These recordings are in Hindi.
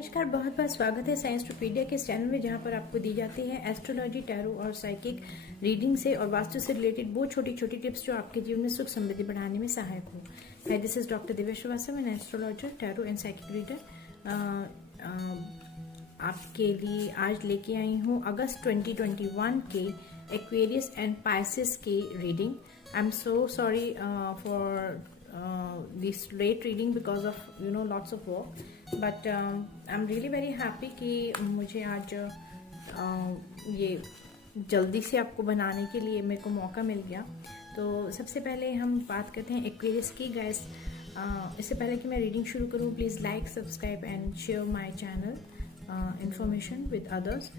नमस्कार, बहुत बहुत स्वागत है साइंसटोपीडिया के इस चैनल में, जहां पर आपको दी जाती है एस्ट्रोलॉजी, टैरो और साइकिक रीडिंग से और वास्तु से रिलेटेड वो छोटी छोटी टिप्स जो आपके जीवन में सुख समृद्धि बढ़ाने में सहायक हो। Hi, this is doctor Divya Srivastava, an astrologer, tarot and psychic reader. आपके लिए आज लेके आई हूँ अगस्त 2021 के एक्वेरियस एंड पाइसेस के रीडिंग। I am so sorry for this late reading because of lots of work, but I'm really very happy कि मुझे आज ये जल्दी से आपको बनाने के लिए मेरे को मौका मिल गया। तो सबसे पहले हम बात करते हैं एक्वेरियस की। गाइस, इससे पहले कि मैं रीडिंग शुरू करूँ, please like, subscribe and share my channel information with others,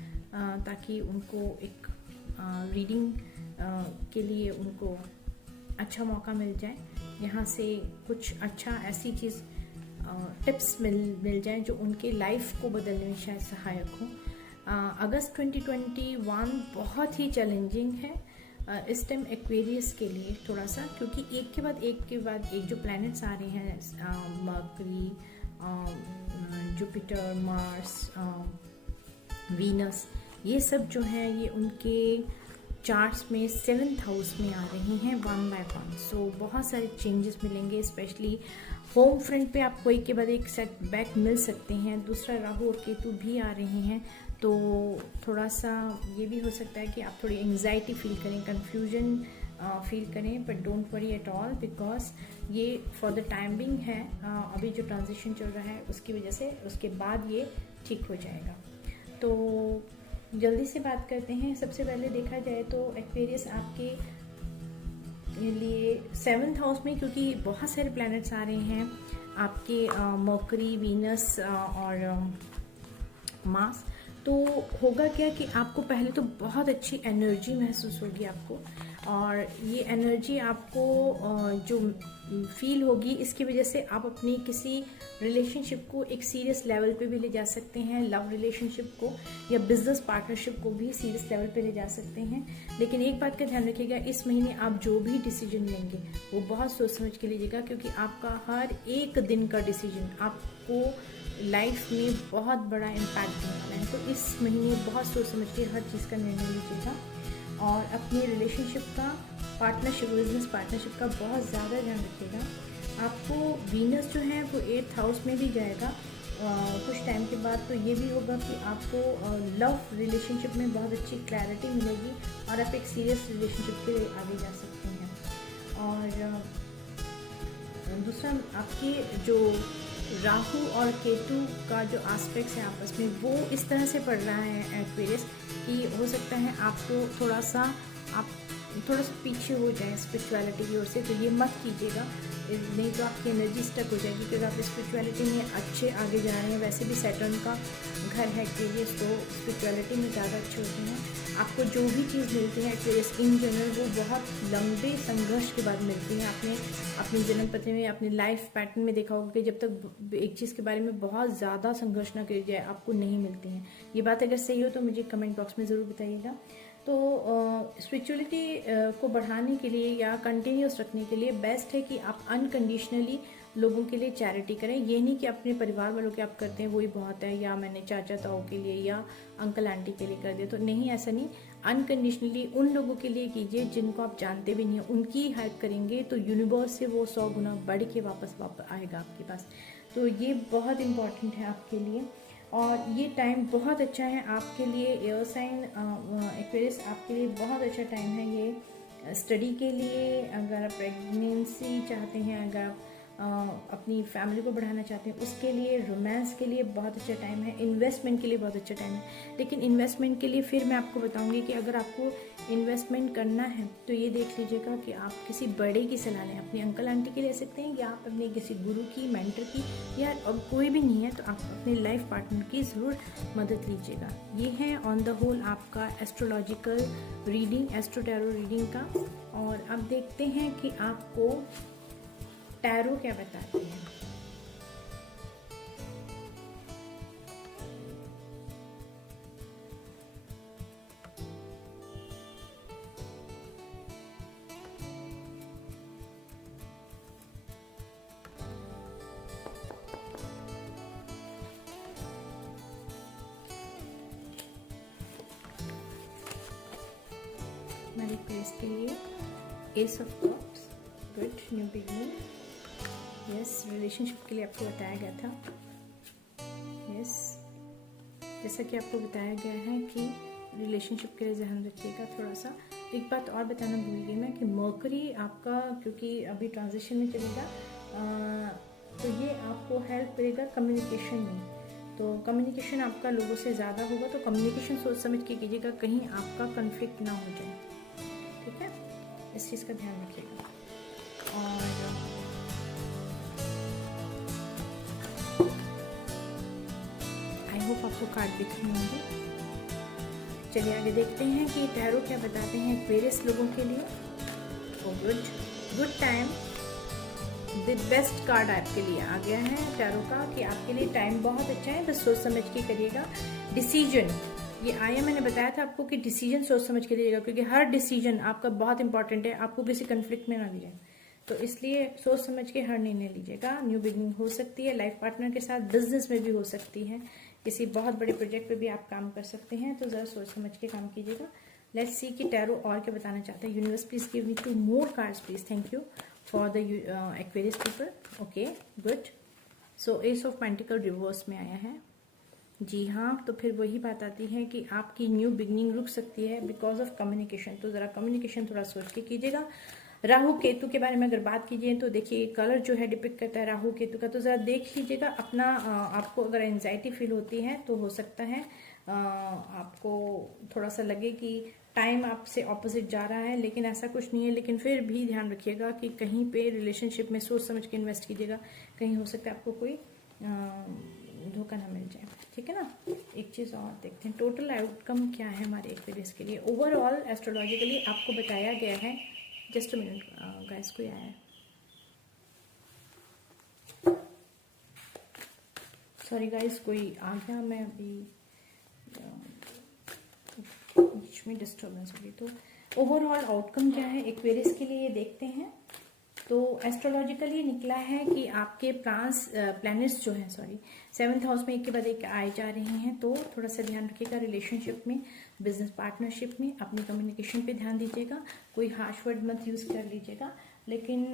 ताकि उनको एक रीडिंग के लिए उनको अच्छा मौका मिल जाए। यहाँ से कुछ अच्छा ऐसी चीज़ टिप्स मिल जाए जो उनके लाइफ को बदलने में शायद सहायक हो। अगस्त 2021 बहुत ही चैलेंजिंग है इस टाइम एक्वेरियस के लिए थोड़ा सा, क्योंकि एक के बाद एक जो प्लैनेट्स आ रहे हैं, मर्करी, जुपिटर, मार्स, वीनस, ये सब जो है ये उनके चार्ट्स में 7th हाउस में आ रही हैं वन बाय वन। सो बहुत सारे चेंजेस मिलेंगे, स्पेशली होम फ्रंट पे आपको एक के बाद एक सेटबैक मिल सकते हैं। दूसरा, राहु और केतु भी आ रहे हैं, तो थोड़ा सा ये भी हो सकता है कि आप थोड़ी एंग्जाइटी फील करें, कन्फ्यूजन फील करें, but don't worry at all, because ये फॉर द टाइम बिंग है। अभी जो ट्रांजिशन चल रहा है उसकी वजह से उसके बाद ये ठीक हो जाएगा। तो जल्दी से बात करते हैं। सबसे पहले देखा जाए तो एक्वेरियस आपके लिए 7th हाउस में, क्योंकि बहुत सारे प्लैनेट्स आ रहे हैं आपके, मर्करी, वीनस और मार्स। तो होगा क्या कि आपको पहले तो बहुत अच्छी एनर्जी महसूस होगी आपको, और ये एनर्जी आपको जो फील होगी, इसकी वजह से आप अपनी किसी रिलेशनशिप को एक सीरियस लेवल पे भी ले जा सकते हैं, लव रिलेशनशिप को या बिजनेस पार्टनरशिप को भी सीरियस लेवल पे ले जा सकते हैं। लेकिन एक बात का ध्यान रखिएगा, इस महीने आप जो भी डिसीजन लेंगे वो बहुत सोच समझ के लीजिएगा, क्योंकि आपका हर एक दिन का डिसीजन आपको लाइफ में बहुत बड़ा इम्पैक्ट देने वाला है। तो इस महीने बहुत सोच समझ के हर चीज़ का निर्णय लीजिएगा, और अपनी रिलेशनशिप का, पार्टनरशिप, बिजनेस पार्टनरशिप का बहुत ज़्यादा ध्यान रखिएगा। आपको वीनस जो है वो 8th हाउस में भी जाएगा कुछ टाइम के बाद, तो ये भी होगा कि आपको लव रिलेशनशिप में बहुत अच्छी क्लैरिटी मिलेगी और आप एक सीरियस रिलेशनशिप के लिए आगे जा सकते हैं। और दूसरा, आपके जो राहु और केतु का जो एस्पेक्ट्स है आपस में, वो इस तरह से पड़ रहा है एक्वेरियस कि हो सकता है आपको थोड़ा सा पीछे हो जाए स्पिरिचुअलिटी की ओर से। तो ये मत कीजिएगा, नहीं तो आपकी एनर्जी स्टक हो जाएगी, क्योंकि आप स्पिरिचुअलिटी में अच्छे आगे जा रहे हैं। वैसे भी सैटर्न का घर है एक्वेरियस, तो स्पिरिचुअलिटी में ज़्यादा अच्छे होते हैं। आपको जो भी चीज़ मिलती है एक्वेरियस इन जनरल, वो बहुत लंबे संघर्ष के बाद मिलती है। आपने अपनी जन्म पत्री में, अपने लाइफ पैटर्न में देखा होगा कि जब तक एक चीज़ के बारे में बहुत ज़्यादा संघर्ष ना किया जाए, आपको नहीं मिलती हैं। ये बात अगर सही हो तो मुझे कमेंट बॉक्स में ज़रूर बताइएगा। तो स्पिरिचुअलिटी को बढ़ाने के लिए या कंटिन्यूस रखने के लिए बेस्ट है कि आप अनकंडीशनली लोगों के लिए चैरिटी करें। ये नहीं कि अपने परिवार वालों के आप करते हैं वही बहुत है, या मैंने चाचा ताऊ के लिए या अंकल आंटी के लिए कर दिया, तो नहीं, ऐसा नहीं। अनकंडीशनली उन लोगों के लिए कीजिए जिनको आप जानते भी नहीं हैं। उनकी हेल्प करेंगे तो यूनिवर्स से वो 100 गुना बढ़ के वापस आएगा आपके पास। तो ये बहुत इम्पॉर्टेंट है आपके लिए, और ये टाइम बहुत अच्छा है आपके लिए। एयर साइन एक्वेरियस आपके लिए बहुत अच्छा टाइम है ये स्टडी के लिए, अगर आप प्रेगनेंसी चाहते हैं, अगर आप अपनी फैमिली को बढ़ाना चाहते हैं उसके लिए, रोमांस के लिए बहुत अच्छा टाइम है, इन्वेस्टमेंट के लिए बहुत अच्छा टाइम है। लेकिन इन्वेस्टमेंट के लिए फिर मैं आपको बताऊंगी कि अगर आपको इन्वेस्टमेंट करना है तो ये देख लीजिएगा कि आप किसी बड़े की सलाह लें। अपनी अंकल आंटी की ले सकते हैं, या आप अपने किसी गुरु की, मेंटर की, या अब कोई भी नहीं है तो आप अपने लाइफ पार्टनर की ज़रूर मदद लीजिएगा। ये है ऑन द होल आपका astrological reading, astro tarot reading का। और अब देखते हैं कि आपको टैरो क्या बताते हैं। हर एक प्लेस के लिए S of cups, good, new beginning, yes, relationship के लिए आपको बताया गया था, यस, जैसा कि आपको बताया गया है कि रिलेशनशिप के लिए ध्यान रखिएगा थोड़ा सा। एक बात और बताना भूल गई मैं कि मर्करी आपका क्योंकि अभी ट्रांजिशन में चलेगा, तो ये आपको हेल्प करेगा कम्युनिकेशन में। तो कम्युनिकेशन आपका लोगों से ज़्यादा होगा, तो कम्युनिकेशन सोच समझ के कीजिएगा, कहीं आपका कन्फ्लिक्ट ना हो जाए, ठीक है, इस चीज़ का ध्यान रखिएगा। और आई होप आपको कार्ड दिख रहे होंगे। चलिए आगे देखते हैं कि टैरो क्या बताते हैं एक्वेरियस लोगों के लिए। Good time, the best card आपके लिए आ गया है टैरो का कि आपके लिए टाइम बहुत अच्छा है, बस सोच समझ के करिएगा। डिसीजन ये आया, मैंने बताया था आपको कि डिसीजन सोच समझ के लीजिएगा, क्योंकि हर डिसीजन आपका बहुत इंपॉर्टेंट है, आपको किसी कंफ्लिक्ट में ना लीजिए, तो इसलिए सोच समझ के हर निर्णय लीजिएगा। न्यू बिगनिंग हो सकती है लाइफ पार्टनर के साथ, बिजनेस में भी हो सकती है, किसी बहुत बड़े प्रोजेक्ट पे भी आप काम कर सकते हैं, तो ज़रा सोच समझ के काम कीजिएगा। लेट्स सी कि टैरो और क्या बताना चाहते हैं। Universe please give me 2 more cards please, thank you for the Aquarius people. Okay, good. So S of pentacle reverse में आया है, जी हाँ, तो फिर वही बात आती है कि आपकी न्यू बिगनिंग रुक सकती है बिकॉज ऑफ कम्युनिकेशन, तो ज़रा कम्युनिकेशन थोड़ा सोच के कीजिएगा। राहु केतु के बारे में अगर बात कीजिए तो देखिए कलर जो है डिपिक्ट करता है राहु केतु का, तो ज़रा देख लीजिएगा अपना, आपको अगर एंजाइटी फील होती है तो हो सकता है आपको थोड़ा सा लगे कि टाइम आपसे ऑपोजिट जा रहा है, लेकिन ऐसा कुछ नहीं है। लेकिन फिर भी ध्यान रखिएगा कि कहीं पे रिलेशनशिप में सोच समझ के इन्वेस्ट कीजिएगा, कहीं हो सकता है आपको कोई धोखा ना मिल जाए, ठीक है ना। एक चीज़ और देखते हैं टोटल आउटकम क्या है हमारे एक्वेरियस के लिए। ओवरऑल एस्ट्रोलॉजिकली आपको बताया गया है, जस्ट अ मिनट गाइस, कोई आया है, सॉरी गाइस, कोई आ गया, मैं अभी बीच में डिस्टर्बेंस होगी। तो ओवरऑल आउटकम क्या है एक्वेरियस के लिए देखते हैं। तो एस्ट्रोलॉजिकली निकला है कि आपके प्लैनेट्स जो हैं, सॉरी, 7th हाउस में एक के बाद एक आए जा रहे हैं, तो थोड़ा सा ध्यान रखिएगा रिलेशनशिप में, बिजनेस पार्टनरशिप में, अपनी कम्युनिकेशन पे ध्यान दीजिएगा, कोई हार्श वर्ड मत यूज कर लीजिएगा। लेकिन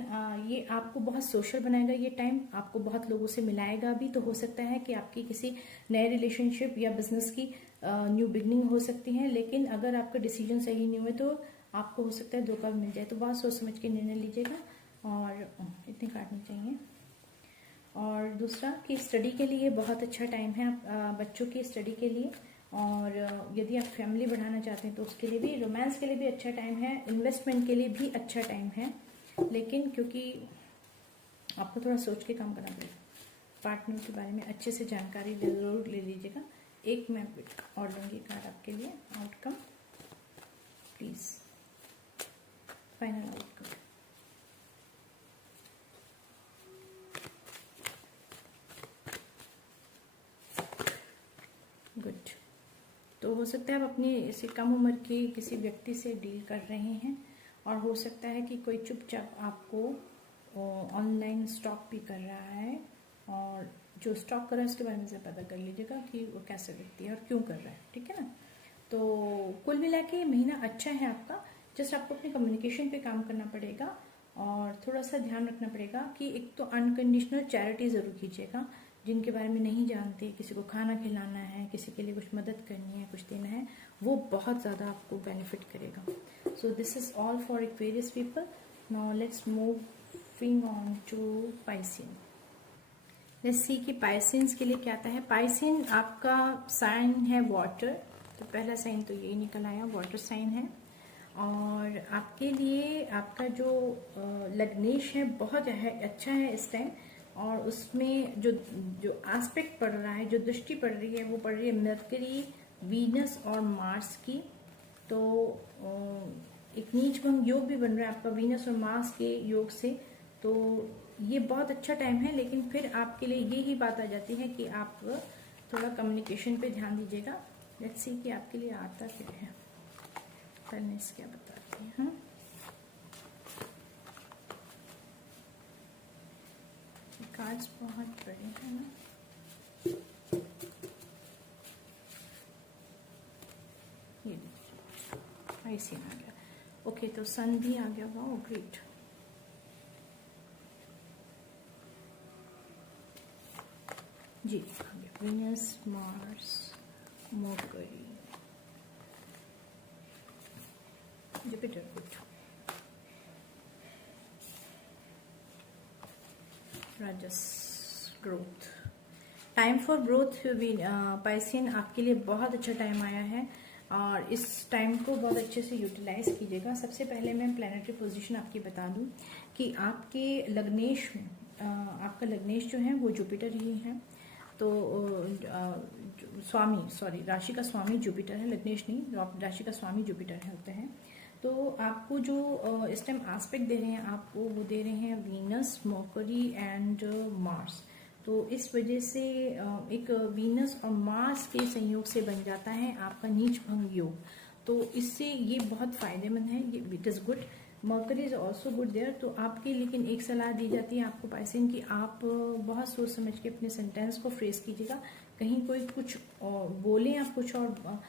ये आपको बहुत सोशल बनाएगा, ये टाइम आपको बहुत लोगों से मिलाएगा भी, तो हो सकता है कि आपकी किसी नए रिलेशनशिप या बिजनेस की न्यू बिगनिंग हो सकती है। लेकिन अगर आपका डिसीजन सही नहीं हुए तो आपको हो सकता है धोखा मिल जाए, तो बहुत सोच समझ के निर्णय लीजिएगा। और इतने काटने चाहिए। और दूसरा कि स्टडी के लिए बहुत अच्छा टाइम है, बच्चों की स्टडी के लिए, और यदि आप फैमिली बढ़ाना चाहते हैं तो उसके लिए भी, रोमांस के लिए भी अच्छा टाइम है, इन्वेस्टमेंट के लिए भी अच्छा टाइम है। लेकिन क्योंकि आपको थोड़ा सोच के काम करना पड़ेगा, पार्टनर के बारे में अच्छे से जानकारी जरूर ले लीजिएगा। एक मैं और लूँगी कार्ड आपके लिए, outcome please, final outcome. Good. तो हो सकता है आप अपने से कम उम्र के किसी व्यक्ति से डील कर रहे हैं, और हो सकता है कि कोई चुपचाप आपको ऑनलाइन स्टॉक भी कर रहा है, और जो स्टॉक कर रहा है उसके बारे में से पता कर लीजिएगा कि वो कैसे व्यक्ति है और क्यों कर रहा है, ठीक है ना। तो कुल मिला के महीना अच्छा है आपका, जस्ट आपको अपने कम्युनिकेशन पे काम करना पड़ेगा, और थोड़ा सा ध्यान रखना पड़ेगा कि एक तो अनकंडीशनल चैरिटी ज़रूर कीजिएगा, जिनके बारे में नहीं जानते, किसी को खाना खिलाना है, किसी के लिए कुछ मदद करनी है, कुछ देना है, वो बहुत ज़्यादा आपको बेनिफिट करेगा। So this is all for Aquarius people. Now let's moving on to Piscean. Let's see कि पाइसियंस के लिए क्या आता है। पाइसियन आपका साइन है वाटर, तो पहला साइन तो यही निकल आया, वाटर साइन है। और आपके लिए आपका जो लग्नेश है बहुत अच्छा है इस टाइम, और उसमें जो जो एस्पेक्ट पड़ रहा है, जो दृष्टि पड़ रही है, वो पड़ रही है मर्करी, वीनस और मार्स की। तो एक नीच भंग योग भी बन रहा है आपका वीनस और मार्स के योग से, तो ये बहुत अच्छा टाइम है। लेकिन फिर आपके लिए ये ही बात आ जाती है कि आप थोड़ा कम्युनिकेशन पे ध्यान दीजिएगा। लेट्स सी कि आपके लिए आता क्या है, करनेस क्या बताती है। हाँ, कार्ड्स बहुत बड़े हैं ना, ये पाइसियन आ गया। ओके, तो सन भी आ गया। Wow great. जी आ गया Venus, Mars, Mercury, Jupiter. Good. राजस, growth, time for growth. Piscean आपके लिए बहुत अच्छा टाइम आया है और इस टाइम को बहुत अच्छे से यूटिलाइज कीजिएगा। सबसे पहले मैं प्लैनेटरी पोजीशन आपकी बता दूं कि आपके लग्नेश में आपका लग्नेश जो है वो जुपिटर ही है। तो राशि का स्वामी जुपिटर है, लग्नेश नहीं, राशि का स्वामी जुपिटर है होते हैं। तो आपको जो इस टाइम एस्पेक्ट दे रहे हैं, आपको वो दे रहे हैं वीनस, मरकरी एंड मार्स। तो इस वजह से एक वीनस और मार्स के संयोग से बन जाता है आपका नीच भंग योग। तो इससे ये बहुत फायदेमंद है, ये it is good. Mercury is also good there. तो आपकी लेकिन एक सलाह दी जाती है आपको पाइसियन की, आप बहुत सोच समझ के अपने सेंटेंस को फ्रेज कीजिएगा। कहीं कोई कुछ बोले आप कुछ और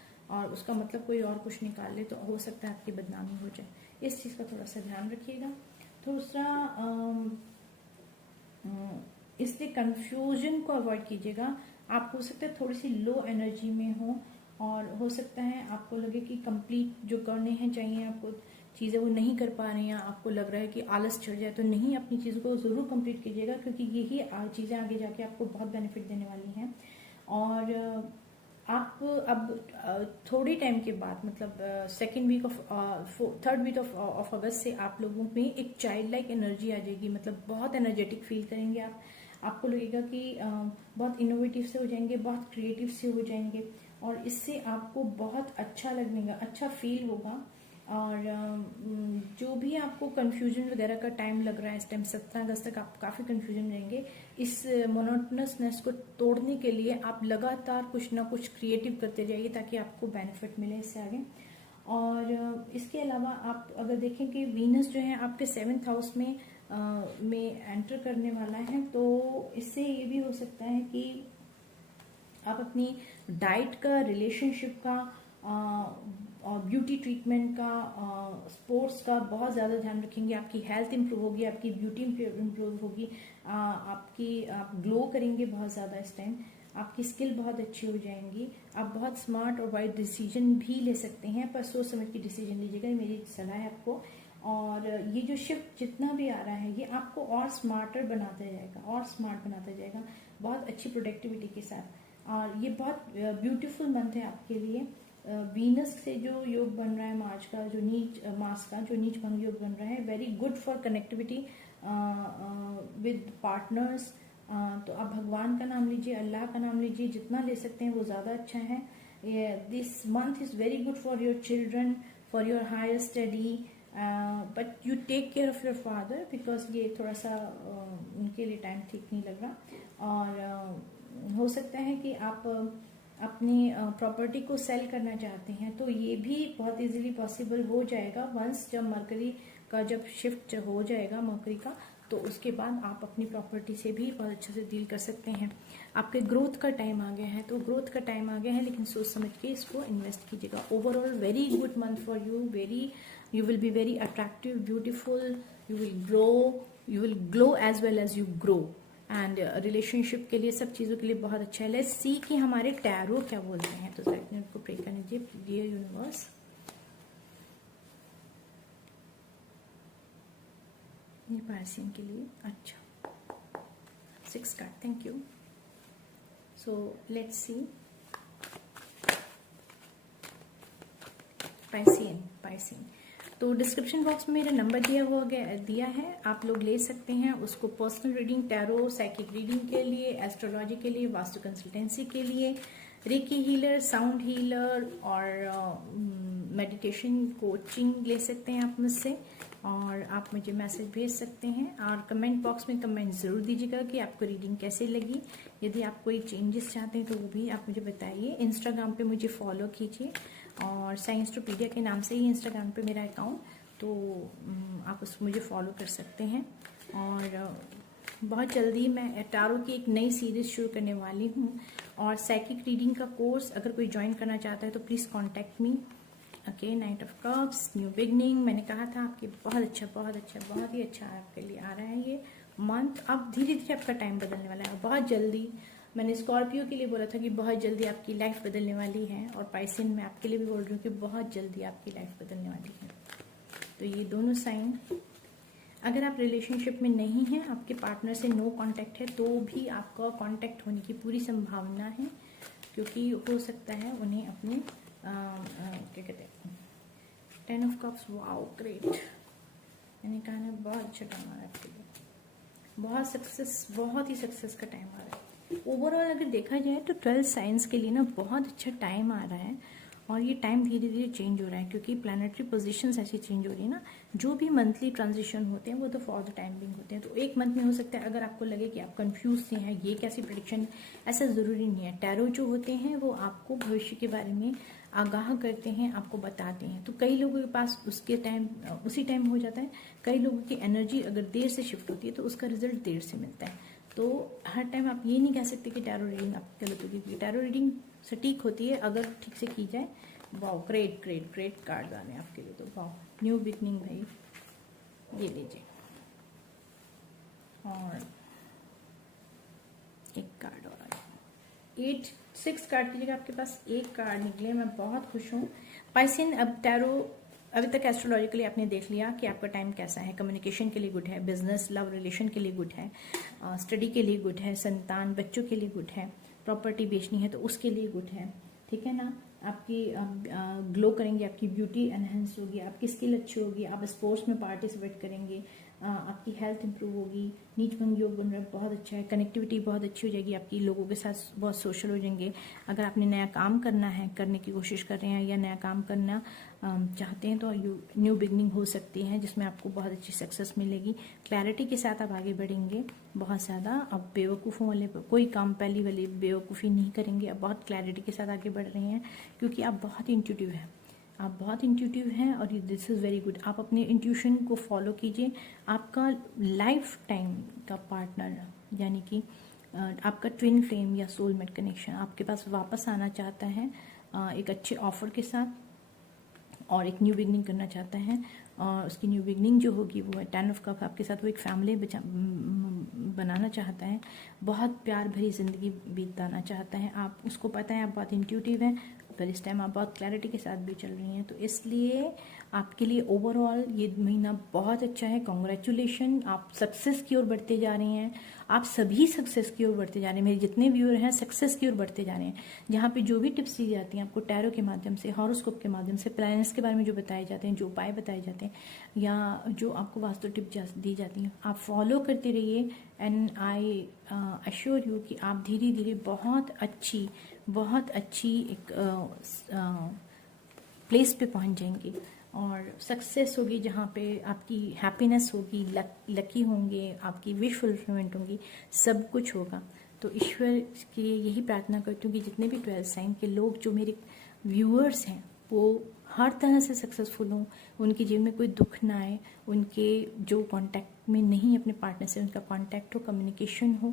उसका मतलब कोई और कुछ निकाल ले तो हो सकता है आपकी बदनामी हो जाए। इस चीज़ का थोड़ा सा ध्यान रखिएगा। दूसरा, इसलिए कंफ्यूजन को अवॉइड कीजिएगा। आप हो सकता है थोड़ी सी लो एनर्जी में हो और हो सकता है आपको लगे कि कंप्लीट जो करने हैं चाहिए आपको चीज़ें वो नहीं कर पा रही हैं, आपको लग रहा है कि आलस चढ़ जाए, तो नहीं, अपनी चीज़ों को ज़रूर कंप्लीट कीजिएगा क्योंकि यही चीज़ें आगे जाके आपको बहुत बेनिफिट देने वाली हैं। और आप अब थोड़ी टाइम के बाद मतलब थर्ड वीक ऑफ अगस्त से आप लोगों में एक चाइल्ड लाइक एनर्जी आ जाएगी। मतलब बहुत एनर्जेटिक फील करेंगे आप। आपको लगेगा कि बहुत इनोवेटिव से हो जाएंगे, बहुत क्रिएटिव से हो जाएंगे और इससे आपको बहुत अच्छा लगेगा, अच्छा फील होगा। और जो भी आपको कंफ्यूजन वगैरह का टाइम लग रहा है इस टाइम 17 अगस्त तक आप काफ़ी कंफ्यूजन रहेंगे। इस मोनोटनसनेस को तोड़ने के लिए आप लगातार कुछ ना कुछ क्रिएटिव करते जाइए ताकि आपको बेनिफिट मिले इससे आगे। और इसके अलावा आप अगर देखें कि वीनस जो है आपके 7th हाउस में एंटर करने वाला है, तो इससे ये भी हो सकता है कि आप अपनी डाइट का, रिलेशनशिप का और ब्यूटी ट्रीटमेंट का, स्पोर्ट्स का बहुत ज़्यादा ध्यान रखेंगे। आपकी हेल्थ इंप्रूव होगी, आपकी ब्यूटी इंप्रूव होगी, आप ग्लो करेंगे बहुत ज़्यादा इस टाइम। आपकी स्किल बहुत अच्छी हो जाएंगी। आप बहुत स्मार्ट और वाइज डिसीजन भी ले सकते हैं, पर सोच समझ के डिसीजन लीजिएगा, मेरी सलाह है आपको। और ये जो शिफ्ट जितना भी आ रहा है ये आपको और स्मार्टर बनाता जाएगा, और स्मार्ट बनाता जाएगा बहुत अच्छी प्रोडक्टिविटी के साथ। और ये बहुत ब्यूटीफुल मंथ है आपके लिए। वीनस से जो योग बन रहा है मार्च का, जो नीच भंग योग बन रहा है, very good for connectivity with partners. तो आप भगवान का नाम लीजिए, अल्लाह का नाम लीजिए, जितना ले सकते हैं वो ज़्यादा अच्छा है। This month is very good for your children, for your higher study, but you take care of your father because ये थोड़ा सा उनके लिए टाइम ठीक नहीं लग रहा। और हो सकता है कि आप अपनी प्रॉपर्टी को सेल करना चाहते हैं, तो ये भी बहुत इजीली पॉसिबल हो जाएगा वंस जब मरकरी का जब शिफ्ट हो जाएगा मरकरी का, तो उसके बाद आप अपनी प्रॉपर्टी से भी बहुत अच्छे से डील कर सकते हैं। आपके ग्रोथ का टाइम आ गया है, तो ग्रोथ का टाइम आ गया है, लेकिन सोच समझ के इसको इन्वेस्ट कीजिएगा। Overall very good month for you. You will be very attractive, beautiful, you will glow as well as you grow. And relationship के लिए, सब चीज़ों के लिए बहुत अच्छा है। लेट्स सी कि हमारे टैरो क्या बोल रहे हैं। तो साइड में उनको प्रे करने दीजिए, डियर यूनिवर्स, ये पार्सियन के लिए अच्छा 6 card, thank you. So let's see Persian. तो डिस्क्रिप्शन बॉक्स में मेरा नंबर दिया है, आप लोग ले सकते हैं उसको। Personal reading, tarot, psychic reading के लिए, एस्ट्रोलॉजी के लिए, वास्तु कंसल्टेंसी के लिए, रेकी हीलर, साउंड हीलर और मेडिटेशन कोचिंग ले सकते हैं आप मुझसे। और आप मुझे मैसेज भेज सकते हैं और कमेंट बॉक्स में कमेंट ज़रूर दीजिएगा कि आपको रीडिंग कैसे लगी। यदि आप कोई चेंजेस चाहते हैं तो वो भी आप मुझे बताइए। इंस्टाग्राम पे मुझे फॉलो कीजिए और साइंसटोपीडिया के नाम से ही इंस्टाग्राम पे मेरा अकाउंट, तो आप उस मुझे फॉलो कर सकते हैं। और बहुत जल्दी मैं टैरो की एक नई सीरीज़ शुरू करने वाली हूँ। और साइकिक रीडिंग का कोर्स अगर कोई ज्वाइन करना चाहता है तो please contact me. Okay, night of cups, new beginning. मैंने कहा था आपके बहुत अच्छा बहुत ही अच्छा आपके लिए आ रहा है ये मंथ। अब धीरे धीरे आपका टाइम बदलने वाला है, बहुत जल्दी। मैंने स्कॉर्पियो के लिए बोला था कि बहुत जल्दी आपकी लाइफ बदलने वाली है, और पाइसिन मैं आपके लिए भी बोल रही हूँ कि बहुत जल्दी आपकी लाइफ बदलने वाली है। तो ये दोनों साइन, अगर आप रिलेशनशिप में नहीं हैं, आपके पार्टनर से नो कांटेक्ट है, तो भी आपका कांटेक्ट होने की पूरी संभावना है, क्योंकि हो सकता है उन्हें अपने क्या कहते हैं, 10 ऑफ कप्स। वाओ ग्रेट, मैंने कहा ना बहुत अच्छा टाइम आ रहा है आपके लिए, बहुत ही सक्सेस का टाइम आ रहा है। ओवरऑल अगर देखा जाए तो 12 साइंस के लिए ना बहुत अच्छा टाइम आ रहा है, और ये टाइम धीरे धीरे चेंज हो रहा है, क्योंकि प्लानिटरी पोजीशंस ऐसी चेंज हो रही है ना। जो भी मंथली ट्रांजिशन होते हैं वो तो फॉर द टाइम बिंग होते हैं, तो एक मंथ में हो सकता है। अगर आपको लगे कि आप कंफ्यूज से हैं, ये कैसी प्रेडिक्शन, ऐसा ज़रूरी नहीं है। टैरो जो होते हैं वो आपको भविष्य के बारे में आगाह करते हैं, आपको बताते हैं। तो कई लोगों के पास उसी टाइम हो जाता है। कई लोगों की एनर्जी अगर देर से शिफ्ट होती है तो उसका रिजल्ट देर से मिलता है। तो हर टाइम आप ये नहीं कह सकते कि टैरो रीडिंग आपकी गलत होगी, क्योंकि टैरो रीडिंग सटीक होती है अगर ठीक से की जाए। Wow great great great card आने आपके लिए, तो वाओ न्यू बिगनिंग भाई, ये लीजिए। और एक कार्ड और आया, 6 कार्ड की जगह आपके पास एक कार्ड निकले, मैं बहुत खुश हूँ। पाइसिन, अब टैरो अभी तक एस्ट्रोलॉजिकली आपने देख लिया कि आपका टाइम कैसा है। कम्युनिकेशन के लिए गुड है, बिजनेस लव रिलेशन के लिए गुड है, स्टडी के लिए गुड है, संतान बच्चों के लिए गुड है, प्रॉपर्टी बेचनी है तो उसके लिए गुड है, ठीक है ना। आपकी ग्लो करेंगे, आपकी ब्यूटी एनहेंस होगी, आपकी स्किल अच्छी होगी, आप स्पोर्ट्स में पार्टिसिपेट करेंगे, आपकी हेल्थ इंप्रूव होगी, नीच भंग योग बन रहा है, बहुत अच्छा है। कनेक्टिविटी बहुत अच्छी हो जाएगी आपकी, लोगों के साथ बहुत सोशल हो जाएंगे। अगर आपने नया काम करना है, करने की कोशिश कर रहे हैं, या नया काम करना चाहते हैं, तो न्यू बिगनिंग हो सकती है, जिसमें आपको बहुत अच्छी सक्सेस मिलेगी। क्लैरिटी के साथ आप आगे बढ़ेंगे बहुत ज़्यादा। अब बेवकूफ़ों वाले कोई काम पहली वाली बेवकूफ़ी नहीं करेंगे, अब बहुत क्लैरिटी के साथ आगे बढ़ रहे हैं, क्योंकि आप बहुत इंट्यूटिव हैं। आप बहुत इंट्यूटिव हैं, और दिस इज़ वेरी गुड। आप अपने इंट्यूशन को फॉलो कीजिए। आपका लाइफ टाइम का पार्टनर, यानी कि आपका ट्विन फ्लेम या सोलमेट कनेक्शन आपके पास वापस आना चाहता है एक अच्छे ऑफर के साथ, और एक न्यू बिगनिंग करना चाहता है। और उसकी न्यू बिगनिंग जो होगी वो है 10 ऑफ कप आपके साथ। वो एक फैमिली बनाना चाहता है, बहुत प्यार भरी ज़िंदगी बिताना चाहता है। आप उसको पता है आप बहुत इंट्यूटिव हैं, पर इस टाइम आप बहुत क्लैरिटी के साथ भी चल रही हैं, तो इसलिए आपके लिए ओवरऑल ये महीना बहुत अच्छा है। कॉन्ग्रेचुलेशन, आप सक्सेस की ओर बढ़ते जा रही हैं। आप सभी सक्सेस की ओर बढ़ते जा रहे हैं। मेरे जितने व्यूअर हैं सक्सेस की ओर बढ़ते जा रहे हैं। जहाँ पे जो भी टिप्स दी जाती हैं आपको टैरो के माध्यम से, हॉरोस्कोप के माध्यम से, प्लैनेट्स के बारे में जो बताए जाते हैं, जो उपाय बताए जाते हैं, या जो आपको वास्तु टिप दी जाती हैं, आप फॉलो करते रहिए। एंड आई अश्योर यू कि आप धीरे धीरे बहुत अच्छी एक प्लेस पे पहुंच जाएंगे, और सक्सेस होगी, जहाँ पे आपकी हैप्पीनेस होगी, लकी होंगे, आपकी विश फुलफिलमेंट होंगी, सब कुछ होगा। तो ईश्वर के लिए यही प्रार्थना करती हूँ कि जितने भी 12 साइन के लोग जो मेरे व्यूअर्स हैं वो हर तरह से सक्सेसफुल हों, उनके जीवन में कोई दुख ना आए, उनके जो कांटेक्ट में नहीं अपने पार्टनर से उनका कांटेक्ट हो, कम्युनिकेशन हो,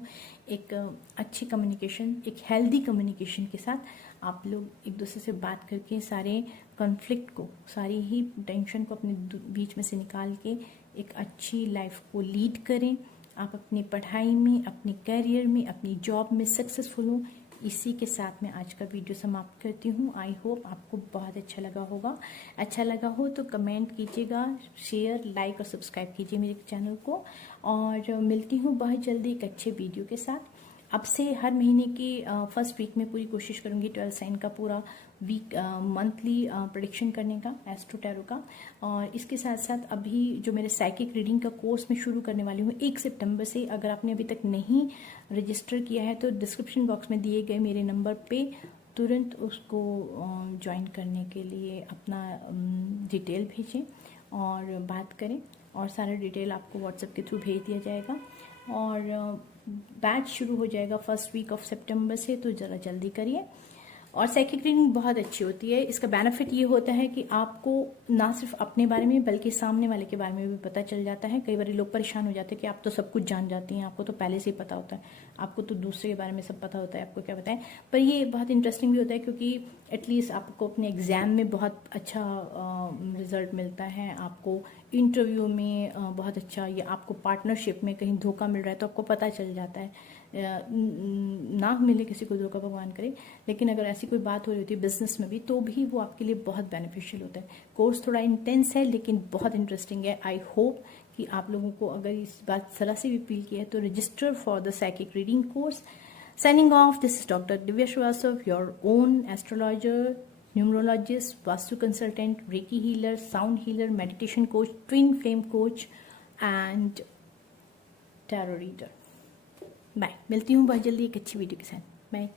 एक अच्छी कम्युनिकेशन, एक हेल्दी कम्युनिकेशन के साथ आप लोग एक दूसरे से बात करके सारे कॉन्फ्लिक्ट को, सारी ही टेंशन को अपने बीच में से निकाल के एक अच्छी लाइफ को लीड करें। आप अपनी पढ़ाई में, अपने करियर में, अपनी जॉब में सक्सेसफुल हों। इसी के साथ मैं आज का वीडियो समाप्त करती हूँ। आई होप आपको बहुत अच्छा लगा होगा। अच्छा लगा हो तो कमेंट कीजिएगा, शेयर, लाइक और सब्सक्राइब कीजिए मेरे चैनल को, और मिलती हूँ बहुत जल्दी एक अच्छे वीडियो के साथ। अब से हर महीने की फर्स्ट वीक में पूरी कोशिश करूँगी 12 साइन का पूरा वीक मंथली प्रेडिक्शन करने का, एस्ट्रो टैरो का। और इसके साथ साथ अभी जो मेरे साइकिक रीडिंग का कोर्स मैं शुरू करने वाली हूँ 1 सितंबर से। अगर आपने अभी तक नहीं रजिस्टर किया है तो डिस्क्रिप्शन बॉक्स में दिए गए मेरे नंबर पे तुरंत उसको ज्वाइन करने के लिए अपना डिटेल भेजें और बात करें, और सारा डिटेल आपको व्हाट्सएप के थ्रू भेज दिया जाएगा। और बैच शुरू हो जाएगा फर्स्ट वीक ऑफ सितंबर से, तो ज़रा जल्दी करिए। और साइकिक रीडिंग बहुत अच्छी होती है। इसका बेनिफिट ये होता है कि आपको ना सिर्फ अपने बारे में बल्कि सामने वाले के बारे में भी पता चल जाता है। कई बार लोग परेशान हो जाते हैं कि आप तो सब कुछ जान जाती हैं, आपको तो पहले से ही पता होता है, आपको तो दूसरे के बारे में सब पता होता है, आपको क्या बताएं। पर ये बहुत इंटरेस्टिंग भी होता है क्योंकि एटलीस्ट आपको अपने एग्जाम में बहुत अच्छा रिजल्ट मिलता है, आपको इंटरव्यू में बहुत अच्छा, या आपको पार्टनरशिप में कहीं धोखा मिल रहा है तो आपको पता चल जाता है। ना मिले किसी को धोखा, भगवान करे, लेकिन अगर ऐसी कोई बात हो रही होती है बिजनेस में भी तो भी वो आपके लिए बहुत बेनिफिशियल होता है। कोर्स थोड़ा इंटेंस है लेकिन बहुत इंटरेस्टिंग है। आई होप कि आप लोगों को अगर इस बात जरा से भी फील किया है तो register for the psychic reading course. Signing off, this is Dr. Divya Srivastava, your own astrologer, numerologist, Vastu consultant, Reiki healer, sound healer, meditation coach, twin flame coach and tarot reader. Bye, मिलती हूँ बहुत जल्दी एक अच्छी वीडियो के साथ। बाय।